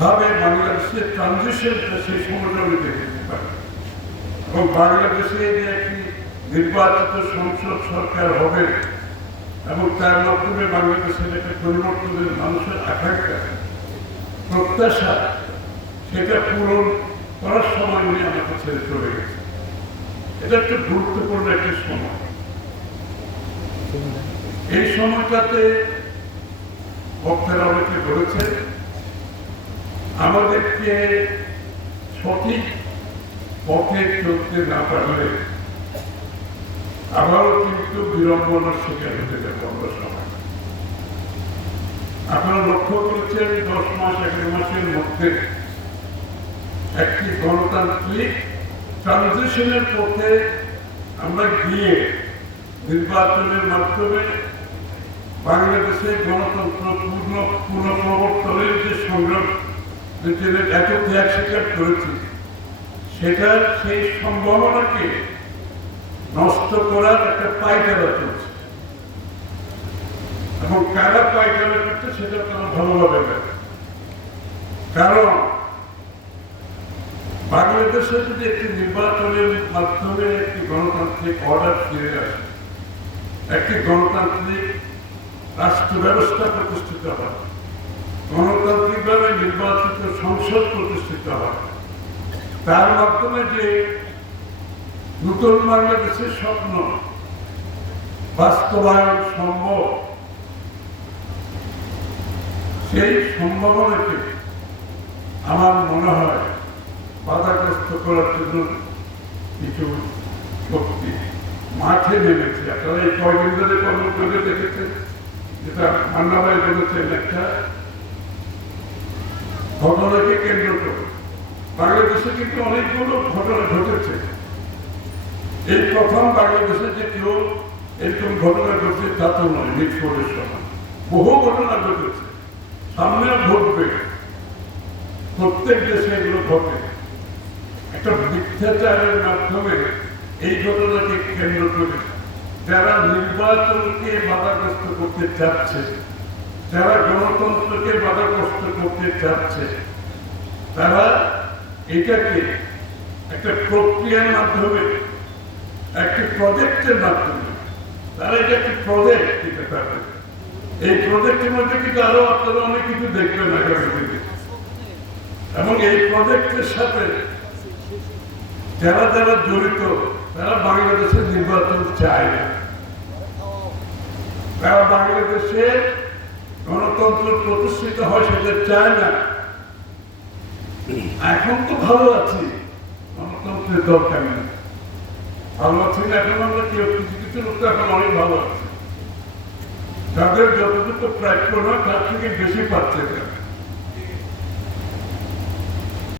ভাবে বাংলাদেশের ট্রানজিশনটা সেই সময়টা আমি দেখতে পারি এবং বাংলাদেশে যে একটি নির্বাচিত সংসদ সরকার হবে, এবং তার মাধ্যমে বাংলাদেশের একটা পরিবর্তনের মানুষের আকাঙ্ক্ষা, প্রত্যাশা, সেটা পূরণ করার সময় নিয়ে আমার কাছে চলে গেছে। এটা একটা গুরুত্বপূর্ণ একটি সময়। এই সময়টাতে বক্তারা অনেকে বলেছে আমাদেরকে সঠিক পথে চলতে না পারলে আবারও কিন্তু বিড়ম্বনার শিকার হতে যাবে আমরা সবাই। আপনারা লক্ষ্য করেছেন, দশ মাস, এগারো মাসের মধ্যে একটি গণতান্ত্রিক ট্রানজিশনের পথে আমরা গিয়ে নির্বাচনের মাধ্যমে বাংলাদেশে গণতন্ত্র পূর্ণ পুনঃপ্রবর্তনের যে সংগ্রাম যেটা এত ত্যাগ স্বীকার করেছি সেটার সেই সম্ভাবনাকে নষ্ট করার একটা পায়তারা চলছে। এবং কারা পায়তারা করছে সেটা তারা ভালোভাবে জানে। কারণ বাংলাদেশে যদি একটি নির্বাচনের মাধ্যমে একটি গণতান্ত্রিক অর্ডার ফিরে আসে, একটি গণতান্ত্রিক রাষ্ট্র ব্যবস্থা প্রতিষ্ঠিত হয় গণতান্ত্রিকভাবে নির্বাচিত সংসদ প্রতিষ্ঠিত হয়। তার মাধ্যমে যে নতুন বাংলাদেশের স্বপ্ন বাস্তবায়ন সম্ভব, সেই সম্ভাবনাকে আমার মনে হয় বাধাগ্রস্ত করার জন্য কিছু শক্তি মাঠে নেমেছে। আপনারা এই কয়দিন ধরে কর্মকাণ্ডে দেখেছেন, যেটা মান্না ভাই বলেছেন, একটা ঘটনাকে কেন্দ্র করে। বাংলাদেশে কিন্তু অনেকগুলো ঘটনা ঘটেছে। এই প্রথম বাংলাদেশে যে কেউ এরকম ঘটনা ঘটছে, তা তো নয় মিটফোর্ডের সময় বহু ঘটনা ঘটেছে। সামনে ঘটবে। প্রত্যেক দেশে এগুলো ঘটে। একটা মিথ্যাচারের মাধ্যমে এই ঘটনাকে কেন্দ্র করে যারা নির্বাচনকে বাধাগ্রস্ত করতে চাচ্ছে যারা গণতন্ত্রকে বাধাগ্রস্ত করতে চাচ্ছে, তারা এটাকে একটা প্রক্রিয়ার মাধ্যমে, একটি প্রজেক্টের মাধ্যমে, তারা এটা একটি প্রজেক্ট দিতে পারবে। এই প্রজেক্টের মধ্যে কিন্তু আরও আপনারা অনেক কিছু দেখবেন এবং এই প্রজেক্টের সাথে যারা যারা জড়িত, তারা বাংলাদেশের নির্বাচন চায় না। তারা বাংলাদেশে গণতন্ত্র প্রতিষ্ঠিত হয় সেটা চায় না। এখন তো ভালো আছি। গণতন্ত্রের দরকার নেই। ভালো আছি না এখন আমরা কেউ কিছু কিছু লোক এখন অনেক ভালো আছে। যাদের যতটুকু প্রাপ্য না তার থেকে বেশি পাচ্ছে তারা।